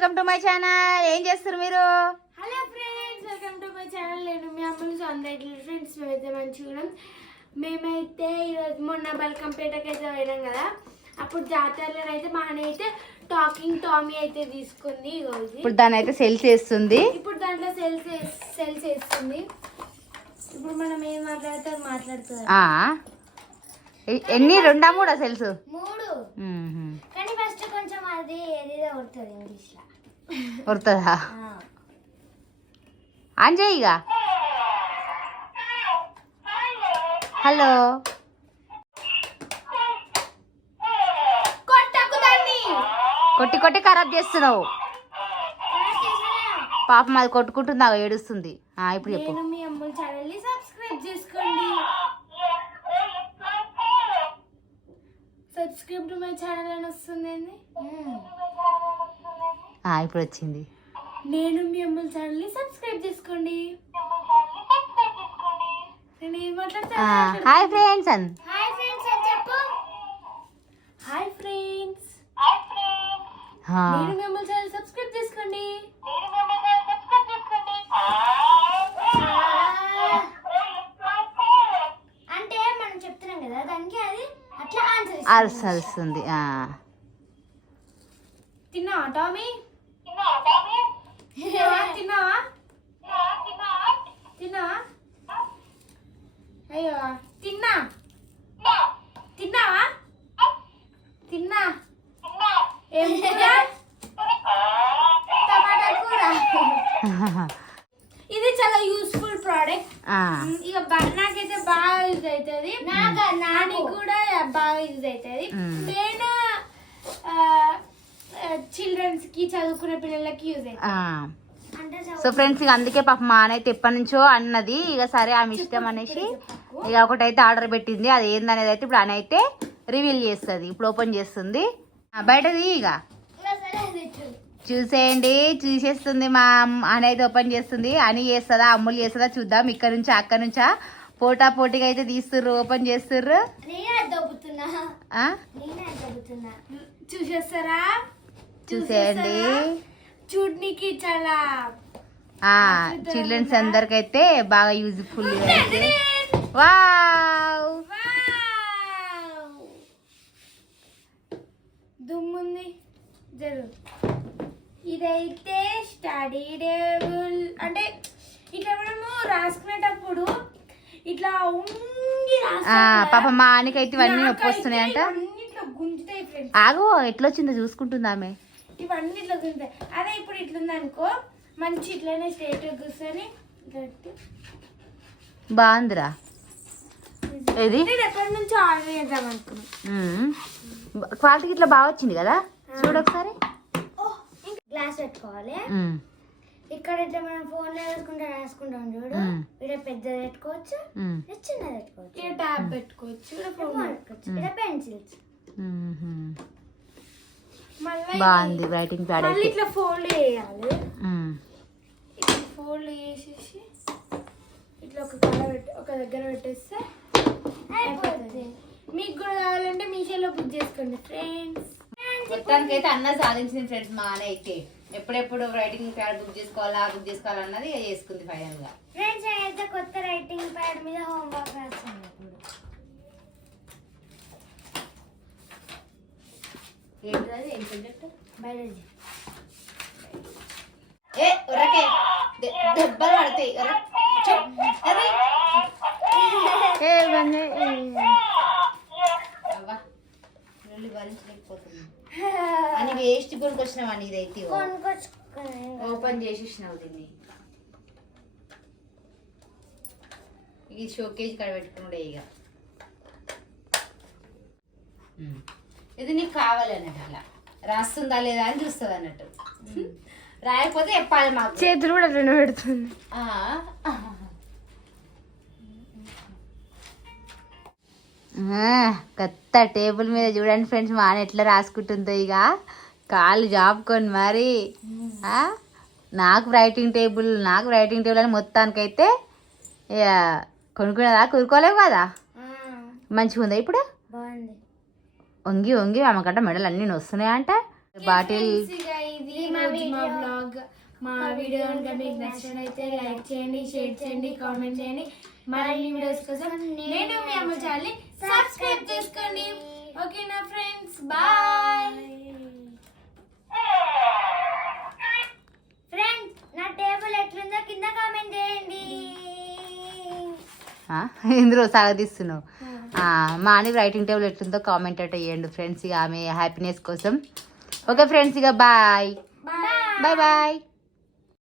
Welcome to my channel. ఏం చేస్తారు మీరు? Hello friends, welcome to my channel. నేను మీ అమ్మలు అందరికీ ఫ్రెండ్స్. మేమైతే మంచిగా మేమైతే ఈరోజు మొన్న బల్కంపేటకి అయితే పోయినాం కదా. అప్పుడు జాతరలో అయితే మా అన్న అయితే టాకింగ్ టామీ అయితే తీసుకుంది. ఇప్పుడు దాని అయితే సెల్స్ వేస్తుంది. ఇప్పుడు దాంట్లో సెల్స్ వేస్తుంది. ఇప్పుడు మనం ఏం మాట్లాడుతుంది. ఎన్ని రెండా మూడా సెల్స్? 3. కానీ ఫస్ట్ కొంచెం అది ఏదేదో కొడుతుంది ఇంగ్లీష్ లో. కొడుతుందా? అంజయ్యగా హలో కొట్టి కొట్టి ఖరాబ్ చేస్తున్నావు. పాపం అది కొట్టుకుంటుందా, ఏడుస్తుంది. ఇప్పుడు చెప్పు. మీ అమ్మ ఛానల్ ని సబ్స్క్రైబ్ చేసుకోండి. సబ్స్క్రైబ్ టు మై ఛానల్ అని వస్తుంది. ఇప్పుడు వచ్చింది. నేను మీ అమ్మ ఛానల్ ని సబ్స్క్రైబ్ చేసుకోండి. నేను ఏం మాట్లాడతా? హాయ్ ఫ్రెండ్స్ అని. హాయ్ ఫ్రెండ్స్ అని చెప్పు. Hi friends. నేను మీ అమ్మ ఛానల్ సబ్స్క్రైబ్ చేసుకోండి. అంటే మనం చెప్తున్నాం కదా, దానికి అది అట్లా ఆన్సర్ అరుస్తుంది. తిన్నావా టామీ? తిన్నావా? తిన్నావా? అయ్యో తిన్నా. తిన్నావా? తిన్నా. ఏం కూర? టమాటా కూర. ఇది చాలా యూస్ఫుల్ ప్రోడక్ట్. ఇక నాకైతే బాగా యూజ్ అవుతుంది. నాని కూడా బాగా యూజ్ అవుతుంది. మెయిన్ చిల్డ్రన్స్ కి, చదువుకునే పిల్లలకి యూజ్ అవుతుంది. సో ఫ్రెండ్స్, ఇక అందుకే పాప మా అన్న అయితే ఎప్పటి నుంచో అన్నది. ఇక సరే ఆమె ఇష్టం అనేసి ఇక ఒకటైతే ఆర్డర్ పెట్టింది. అది ఏందనేది అయితే ఇప్పుడు ఆయన అయితే రివీల్ చేస్తుంది. ఇప్పుడు ఓపెన్ చేస్తుంది. బయటది ఇక చూసేయండి. చూసేస్తుంది. మా అన్న అయితే ఓపెన్ చేస్తుంది. అని చేస్తుందా, అమ్ములు చేస్తుందా చూద్దాం. ఇక్కడ నుంచి అక్కడ నుంచా పోటా పోటీగా అయితే తీస్తుర్రు, ఓపెన్ చేస్తుర్రు. చూసేస్తారా? చూసేయండి. చూడనికి చాలా చిల్డ్రన్స్ అందరికైతే బాగా యూజ్ఫుల్. వావ్, దుమ్ముంది జరు. ఇదైతే స్టడీ టేబుల్. అంటే ఇట్లా మనము రాసుకునేటప్పుడు ఇట్లా పాప మా ఆయనకైతే ఇవన్నీ నొప్పి వస్తున్నాయి అంట. గుంజుతాయి ఫ్రెండ్స్. ఆగు, ఎట్లా వచ్చిందో చూసుకుంటుంది ఆమె. ఇవన్నీ ఇట్లా గుంజుతాయి. అదే ఇప్పుడు ఇట్లుంది అనుకో, మంచి ఇట్లనే స్ట్రైట్ కూర్చొని బాగుందిరా. ఇది ఎక్కడి నుంచి ఆర్డర్ చేద్దాం అనుకున్నాం. క్వాలిటీ ఇట్లా బాగా వచ్చింది కదా, చూడు ఒకసారి. గ్లాస్ పెట్టుకోవాలి. ఇక్కడ ఇట్లా మనం ఫోన్ లో వేసుకుంటా రాసుకుంటాం చూడు. ఇక్కడ పెద్దది పెట్టుకోవచ్చు, చిన్నది పెట్టుకోవచ్చు. ఇక్కడ ట్యాబ్ పెట్టుకోవచ్చు, ఇక్కడ పెన్సిల్స్. బాగుంది రైటింగ్ ప్యాడ్. ఇట్లా ఫోల్డ్ చేయాలి. ఫోల్డ్ చేసేసి ఇట్లా ఒక దగ్గర పెట్టేస్తే అయిపోతుంది. మీకు కూడా కావాలంటే మీషోలో బుక్ చేసుకోండి ఫ్రెండ్స్. మొత్తానికి అయితే అన్న సాధించింది ఫ్రెండ్స్. మా అన్న అయితే ఎప్పుడెప్పుడు రైటింగ్ ప్యాడ్ బుక్ చేసుకోవాలన్నది చేసుకుంది ఫైనల్ గా. ఫ్రెండ్స్ అయితే కొత్త రైటింగ్ ప్యాడ్ మీద హోంవర్క్ రాస్తుంది. ఏంటిది? ఏం సబ్జెక్ట్? బయాలజీ. దెబ్బలు పడతాయి. భరించలేకపోతుంది అని వేస్ట్ కొనుకొచ్చినావా? ఇదైతే ఓపెన్ చేసేసినావు దీన్ని. ఇది షోకేజ్ కాడ పెట్టుకున్నాడే. ఇక ఇది నీకు కావాలి అన్నట్టు, అలా రాస్తుందా లేదా అని చూస్తుంది అన్నట్టు. రాయకపోతే చెప్పాలి మాకు. చేతులు కూడా రెండు పెడుతుంది. కొత్త టేబుల్ మీద చూడండి ఫ్రెండ్స్, మా ఆయన ఎట్లా రాసుకుంటుందో. ఇక కాళ్ళు జాపుకొని మరి నాకు రైటింగ్ టేబుల్ అని మొత్తానికైతే ఇక కొనుక్కునేదా, కొనుక్కోలేవు కదా. మంచిగా ఉందా ఇప్పుడు? వంగి వంగి ఆమెకంట మెడలు అన్నీ వస్తున్నాయంట. బాటిల్ ఇది మా బ్లాగ్. మా వీడియో కనుక మీకు నచ్చినట్లయితే లైక్ చేయండి, షేర్ చేయండి, కామెంట్ చేయండి. మరిన్ని వీడియోస్ కోసం నేను మీ అమ్మ ఛానల్ని సబ్స్క్రైబ్ చేసుకోండి. ఓకేనా ఫ్రెండ్స్, బాయ్. ఫ్రెండ్స్, నా టేబుల్ ఎట్లుందో కింద కామెంట్ చేయండి. ఇందులో సాగదీస్తున్నావు. మా అని రైటింగ్ టేబుల్ ఎట్లుందో కామెంట్ అట్ చేయండి ఫ్రెండ్స్, ఇక ఆమె హ్యాపీనెస్ కోసం. ఓకే ఫ్రెండ్స్, ఇక బాయ్ బాయ్ బాయ్.